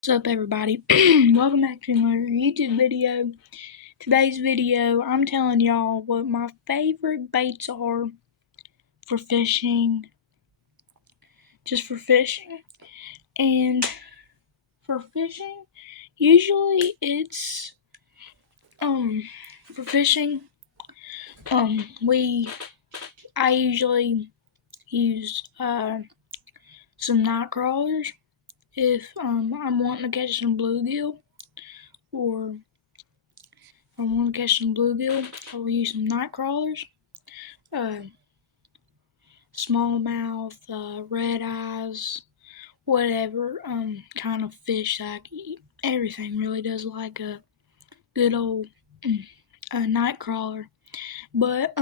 What's up, everybody? Welcome back to another YouTube video. Today's video, I'm telling y'all what my favorite baits are for fishing, just for fishing. And for fishing, usually it's for fishing, I usually use some night crawlers if I'm wanting to catch some bluegill, or if I want to catch some bluegill, I'll use some night crawlers, smallmouth, red eyes, whatever kind of fish that I can eat. Everything really does like a good old night crawler. But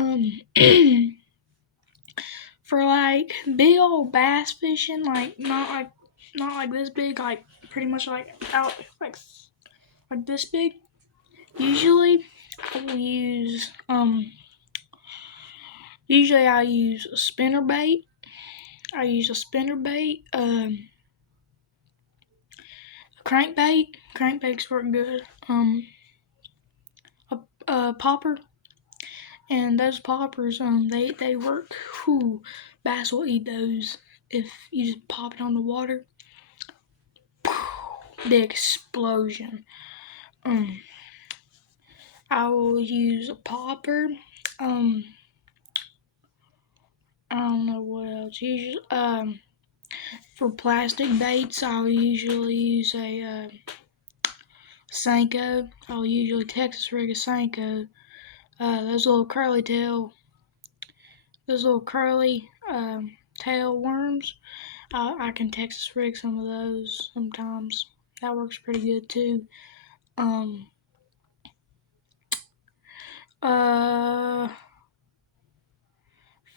for like big old bass fishing, like not like this big, like pretty much like out like this big. Usually I will use I use a spinnerbait. I use a spinnerbait, a crankbait. Crankbaits work good. A popper, and those poppers, they work. Whew, bass will eat those if you just pop it on the water. The explosion. I will use a popper. I don't know what else. Usually, for plastic baits, I'll usually use a Senko. I'll usually Texas rig a Senko. Those little curly tail tail worms. I can Texas rig some of those sometimes. That works pretty good too.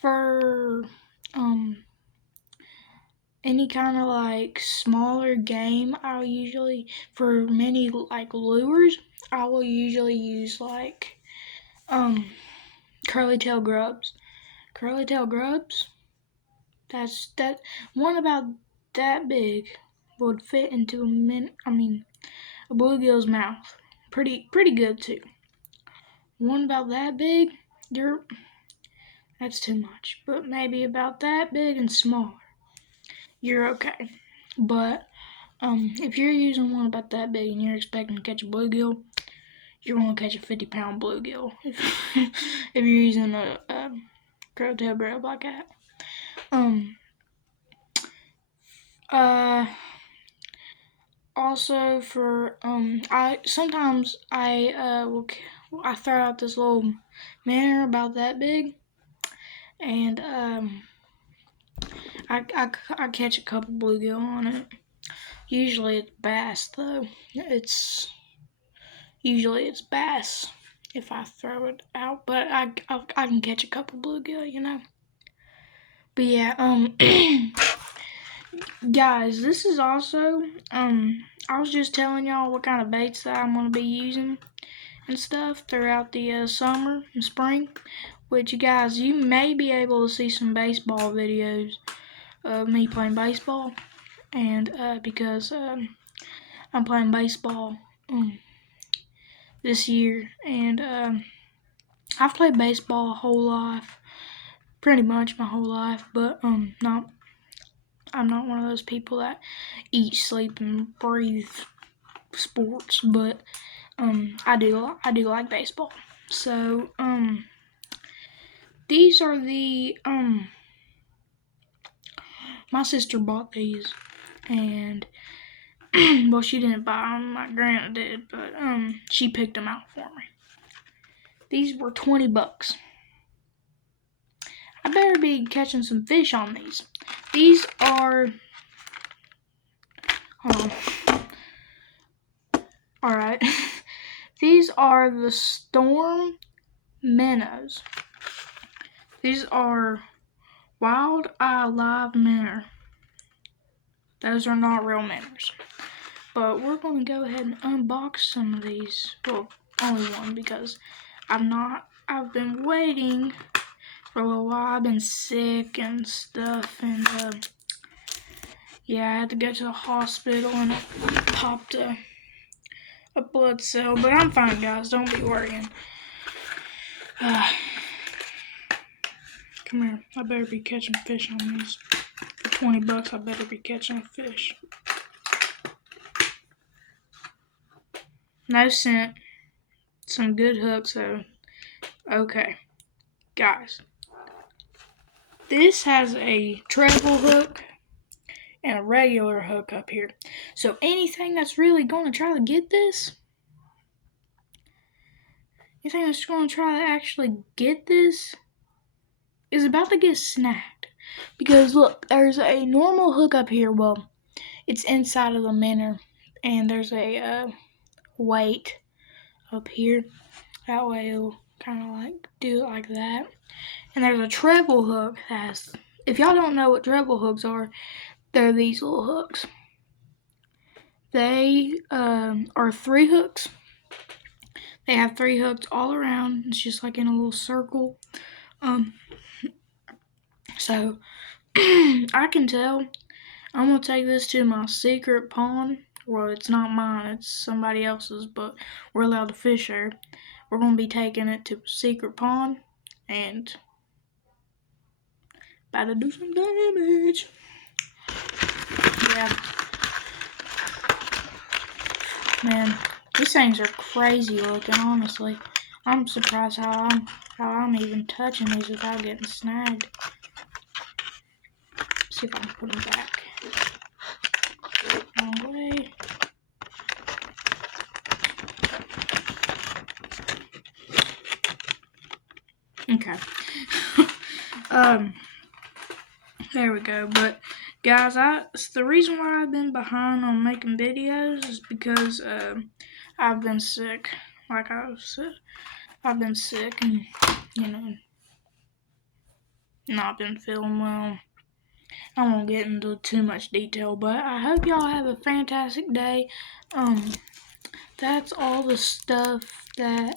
For any kind of like smaller game, I'll usually, for many like lures, I will usually use like curly tail grubs. Curly tail grubs, that one about that big would fit into a bluegill's mouth. Pretty good too. One about that big, that's too much. But maybe about that big and smaller, you're okay. But if you're using one about that big and you're expecting to catch a bluegill, you're gonna catch a 50-pound bluegill if you're using a curly tail grub like that. Also for I sometimes I throw out this little minnow about that big, and I catch a couple bluegill on it. Usually it's bass though. Usually it's bass if I throw it out, but I can catch a couple bluegill, you know. But yeah, guys, this is also I was just telling y'all what kind of baits that I'm gonna be using and stuff throughout the summer and spring. Which, you guys, you may be able to see some baseball videos of me playing baseball, and because I'm playing baseball this year, and I've played baseball a whole life, pretty much my whole life, but I'm not one of those people that eat, sleep, and breathe sports, but I do like baseball. So these are the my sister bought these, and well, she didn't buy them, my grandma did, but she picked them out for me. These were $20. I better be catching some fish on these. These are, hold on. Alright. These are the storm minnows. These are wild eye live minnow. Those are not real minnows. But we're going to go ahead and unbox some of these. Well, only one, because I've been waiting for a little while. I've been sick and stuff, and Yeah, I had to go to the hospital and it popped a blood cell, but I'm fine, guys. Don't be worrying. Come here. I better be catching fish on these. For $20, I better be catching a fish. No scent. Some good hooks, though. Okay, guys. This has a treble hook and a regular hook up here. So anything that's really going to try to get this, anything that's going to try to actually get this is about to get snagged. Because look, there's a normal hook up here. Well, it's inside of the minnow, and there's a weight up here. That way it'll kind of like do it like that. And there's a treble hook that has, if y'all don't know what treble hooks are, they're these little hooks. They are 3 hooks. They have 3 hooks all around. It's just like in a little circle. So I can tell I'm gonna take this to my secret pond. Well, it's not mine, it's somebody else's, but we're allowed to fish there. We're gonna be taking it to a secret pond and about to do some damage. Yeah. Man, these things are crazy looking, honestly. I'm surprised how I'm even touching these without getting snagged. Let's see if I can put them back. Wrong way. Okay. There we go. But guys, the reason why I've been behind on making videos is because I've been sick. Like I said, I've been sick and not been feeling well. I won't get into too much detail, but I hope y'all have a fantastic day. That's all the stuff that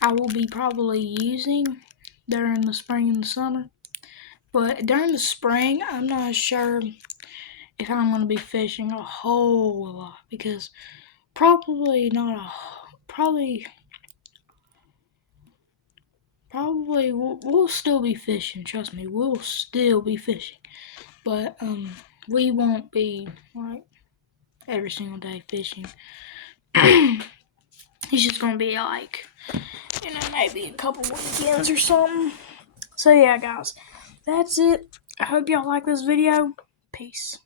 I will be probably using during the spring and the summer. But during the spring, I'm not sure if I'm going to be fishing a whole lot, because probably we'll still be fishing. Trust me, we'll still be fishing. But we won't be like every single day fishing. It's just gonna be like, maybe a couple weekends or something. So yeah, guys, that's it. I hope y'all like this video. Peace.